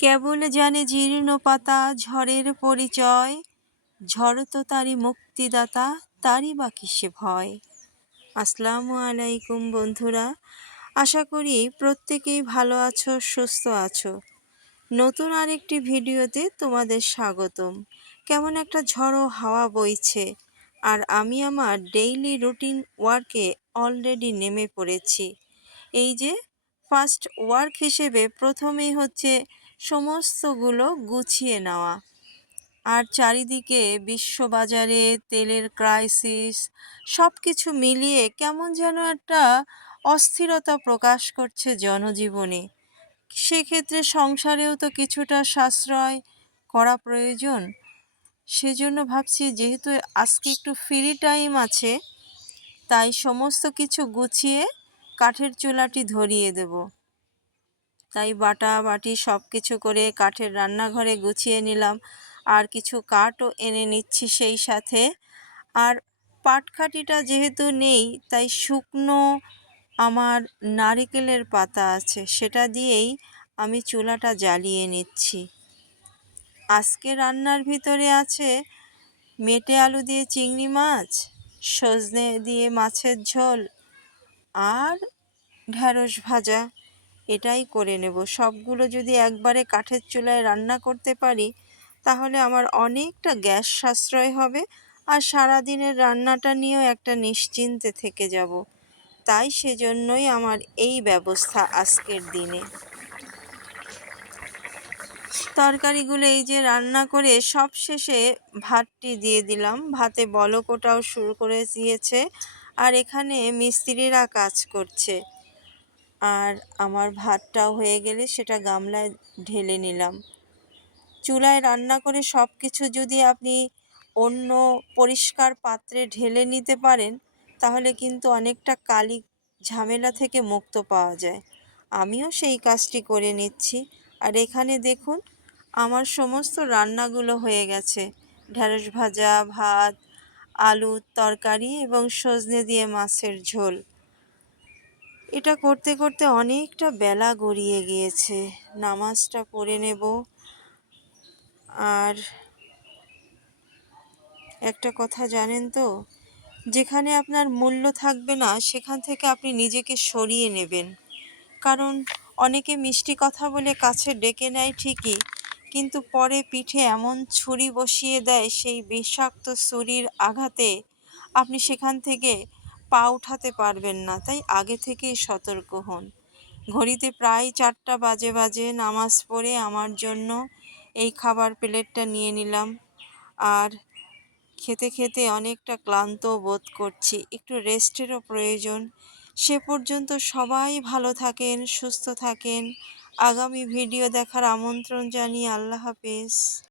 কেবল জানে জীর্ণ পাতা ঝড়ের পরিচয়, ঝড় তো তারই মুক্তিদাতা, তারই বা কিসে ভয়। আসসালামু আলাইকুম বন্ধুরা, আশা করি প্রত্যেকেই ভালো আছো, সুস্থ আছো। নতুন আরেকটি ভিডিওতে তোমাদের স্বাগতম। কেমন একটা ঝড়ো হাওয়া বইছে, আর আমি আমার ডেইলি রুটিন ওয়ার্কে অলরেডি নেমে পড়েছি। এই যে ফার্স্ট ওয়ার্ক হিসেবে প্রথমেই হচ্ছে সমস্তগুলো গুছিয়ে নেওয়া। আর চারিদিকে বিশ্ববাজারে তেলের ক্রাইসিস, সব কিছু মিলিয়ে কেমন যেন একটা অস্থিরতা প্রকাশ করছে জনজীবনে। সেক্ষেত্রে সংসারেও তো কিছুটা সাশ্রয় করা প্রয়োজন। সেজন্য ভাবছি, যেহেতু আজকে একটু ফ্রি টাইম আছে, তাই সমস্ত কিছু গুছিয়ে কাঠের চুলাটি ধরিয়ে দেব। তাই বাটা বাটি সব কিছু করে কাঠের রান্নাঘরে গুছিয়ে নিলাম, আর কিছু কাঠও এনে নিচ্ছি সেই সাথে। আর পাটকাঠিটা যেহেতু নেই, তাই শুকনো আমার নারিকেলের পাতা আছে, সেটা দিয়েই আমি চুলাটা জ্বালিয়ে নিচ্ছি। আজকে রান্নার ভিতরে আছে মেটে আলু দিয়ে চিংড়ি মাছ, সজনে দিয়ে মাছের ঝোল, আর ঢ্যাঁড়স ভাজা। এটাই করে নেব। সবগুলো যদি একবারে কাঠের চুলায় রান্না করতে পারি, তাহলে আমার অনেকটা গ্যাস সাশ্রয় হবে, আর সারাদিনের রান্নাটা নিয়েও একটা নিশ্চিন্তে থেকে যাব। তাই সেজন্যই আমার এই ব্যবস্থা আজকের দিনে। তরকারিগুলো এই যে রান্না করে সব শেষে ভাতটি দিয়ে দিলাম। ভাতে বলক ওঠাও শুরু করে দিয়েছে, আর এখানে মিস্ত্রিরা কাজ করছে। আর আমার ভাতটাও হয়ে গেলে সেটা গামলায় ঢেলে নিলাম। চুলায় রান্না করে সব কিছু যদি আপনি অন্য পরিষ্কার পাত্রে ঢেলে নিতে পারেন, তাহলে কিন্তু অনেকটা কালি ঝামেলা থেকে মুক্ত পাওয়া যায়। আমিও সেই কাজটি করে নিচ্ছি। আর এখানে দেখুন, আমার সমস্ত রান্নাগুলো হয়ে গেছে। ঢ্যাঁড়স ভাজা, ভাত, আলুর তরকারি এবং সজনে দিয়ে মাছের ঝোল। এটা করতে করতে অনেকটা বেলা গড়িয়ে গিয়েছে। নামাজটা পড়ে নেব। আর একটা কথা জানেন তো, যেখানে আপনার মূল্য থাকবে না, সেখান থেকে আপনি নিজেকে সরিয়ে নেবেন। কারণ অনেকে মিষ্টি কথা বলে কাছে ডেকে নেয় ঠিকই, কিন্তু পরে পিঠে এমন ছুরি বসিয়ে দেয়, সেই বিষাক্ত ছুরির আঘাতে আপনি সেখান থেকে পা উঠাতে পারবেন না। তাই আগে থেকেই সতর্ক হন। ঘড়িতে প্রায় 4টা বাজে। নামাজ পড়ে আমার জন্য এই খাবার প্লেটটা নিয়ে নিলাম। আর খেতে খেতে অনেকটা ক্লান্ত বোধ করছি, একটু রেস্টেরও প্রয়োজন। সে পর্যন্ত সবাই ভালো থাকেন, সুস্থ থাকেন। আগামী ভিডিও দেখার আমন্ত্রণ জানিয়ে আল্লাহ হাফেজ।